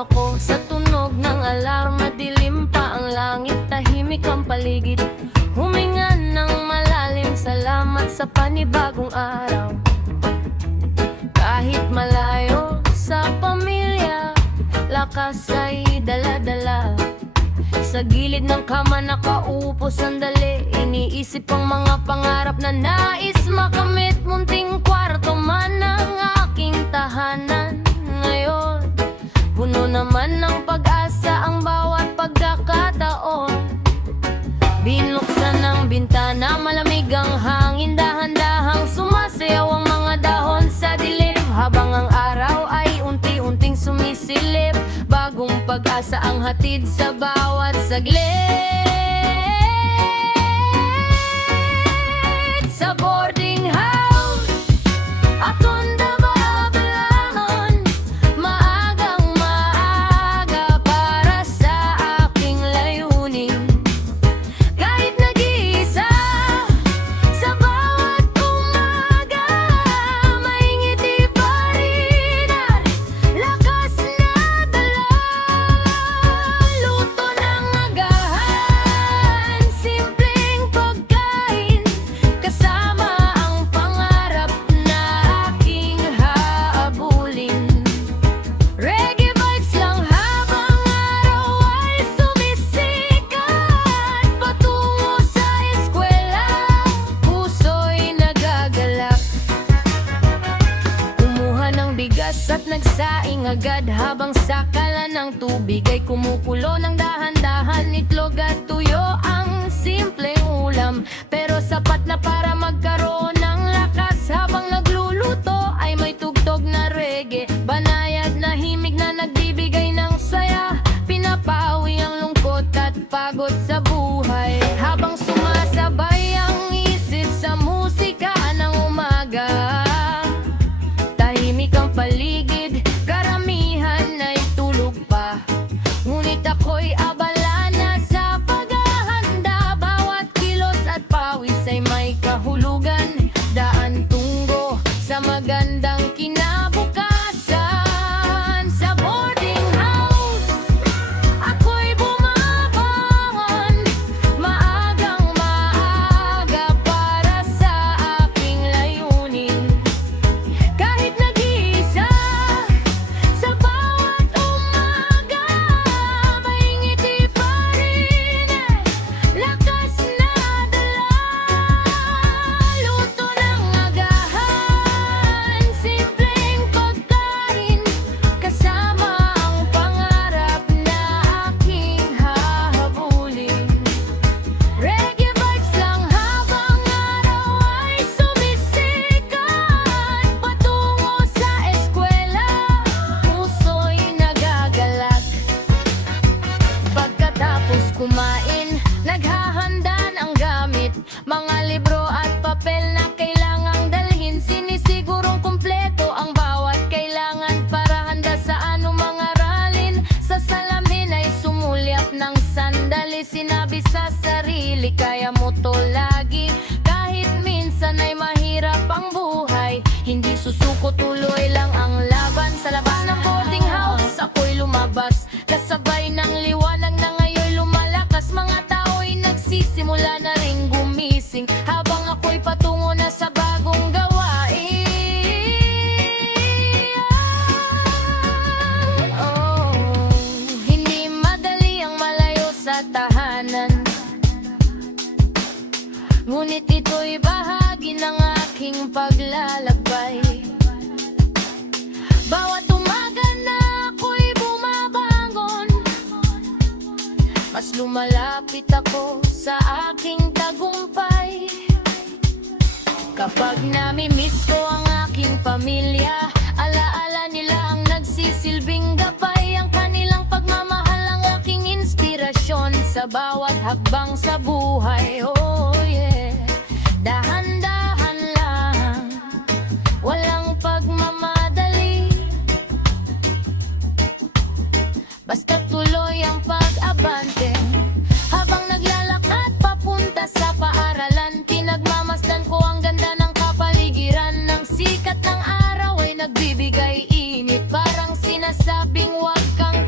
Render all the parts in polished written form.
ako sa tunog ng alarma. Dilim pa ang langit, tahimik ang paligid. Huminga ng malalim, salamat sa panibagong araw. Kahit malayo sa pamilya, lakas ay dala-dala. Sa gilid ng kama nakaupo sandali, iniisip ang mga pangarap na nais makamit. Munting kwarto man ang aking tahanan ngayon, puno naman ng pag-asa ang bawat pagkakataon. Binuksan ng bintana, malamig ang hangin, dahan-dahang sumasayaw ang mga dahon sa dilim. Habang ang araw ay unti-unting sumisilip, bagong pag-asa ang hatid sa bawat saglit. Sa boarding house, ako'y nababalangon, maagang maaga para sa aking layunin. Kahit nag-iisa sa bawat umaga, may ngiti pa rin at lakas na dala. Luto ng agahan, simpleng pagkain, kasama ang pangarap na aking haabulin. Reggae vibes lang habang araw ay sumisikat, patungo sa eskwela, puso'y nagagalak. Kumuha ng bigas at nagsaing agad, habang sakala ng tubig ay kumukulo ng dahan-dahan. Itlog at tuyo ang simpleng ulam, pero sapat na para magkaroon ng lakas. Habang nagluluto ay may tugtog na reggae, banayad na himig na nagbibigay ng saya. Pinapawi ang lungkot at pagod sa buhay, habang sumasabay ang isip sa musika ng umaga. Tahimik ang paligid, karamihan ay tulog pa, ngunit ako'y abala na sa paghahanda. Bawat kilos at pawis ay may kahulugan, daan tungo sa magandang kinabukasan. Sa boarding house, ako'y bumabangon, maagang maaga para sa aking layunin. Kahit nag-iisa sa bawat umaga, may ngiti pa rin at lakas na dala. Luto ng agahan, simpleng pagkain, kasama ang pangarap na aking hahabulin. Reggae vibes lang habang araw ay sumisikat, patungo sa eskwela, puso'y nagagalak. Pagkatapos kumain, naghahandan ang gamit, mga libro at papel na kailangang dalhin. Sinisigurong kumpleto ang bawat kailangan para handa sa anumang aralin. Sa salamin ay sumulyap ng sandali, sinabi sa sarili, kaya mo to lagi. Kahit minsan ay mahirap ang buhay, hindi susuko, tuloy lang ang laban. Sa labas ng boarding house, ako'y lumabas, kasabay ng liwanag na ngayon lumalakas. Mga tao'y nagsisimula na ring gumising, habang ako'y patungo na sa bagong gawain. Oh, hindi madali ang malayo sa tahanan, ngunit ito'y bahagi ng aking paglalakbay. Bawat umaga na ako'y bumabangon, mas lumalapit ako sa aking tagumpay. Kapag nami-miss ko ang aking pamilya, alaala nila ang nagsisilbing gabay. Ang kanilang pagmamahal ang aking inspirasyon sa bawat hakbang sa buhay. Oh yeah, dahan-dahan lang, walang pagmamadali, basta tuloy ang pag-abante. Habang naglalakad papunta sa paaralan, pinagmamasdan ko ang ganda ng kapaligiran. Ng sikat ng araw ay nagbibigay init, parang sinasabing huwag kang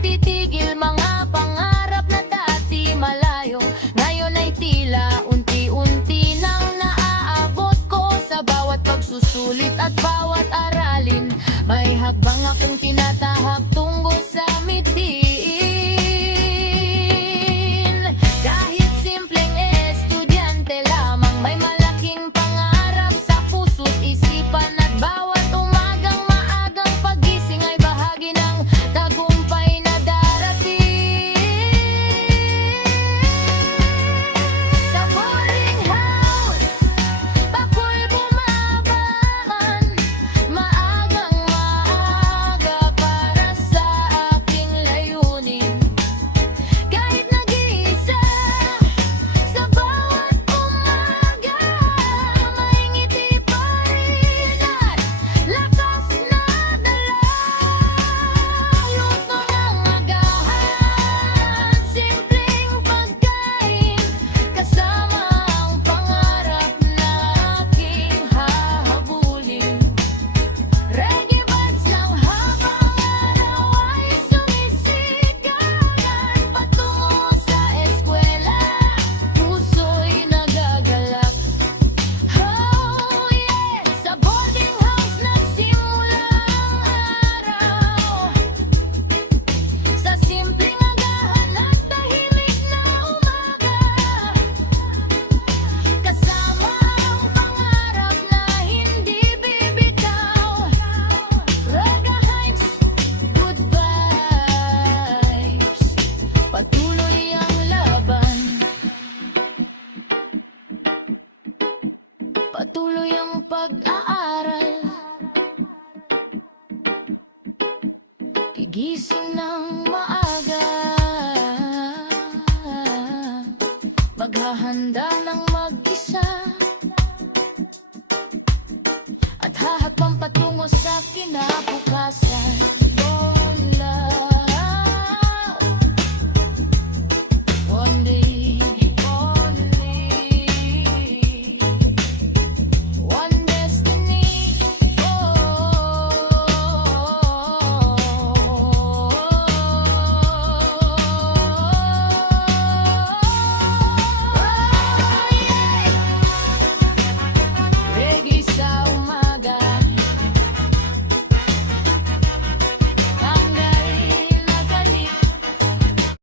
Gising ng maaga, maghahanda ng mag-isa, at hahakbang patungo sa kinap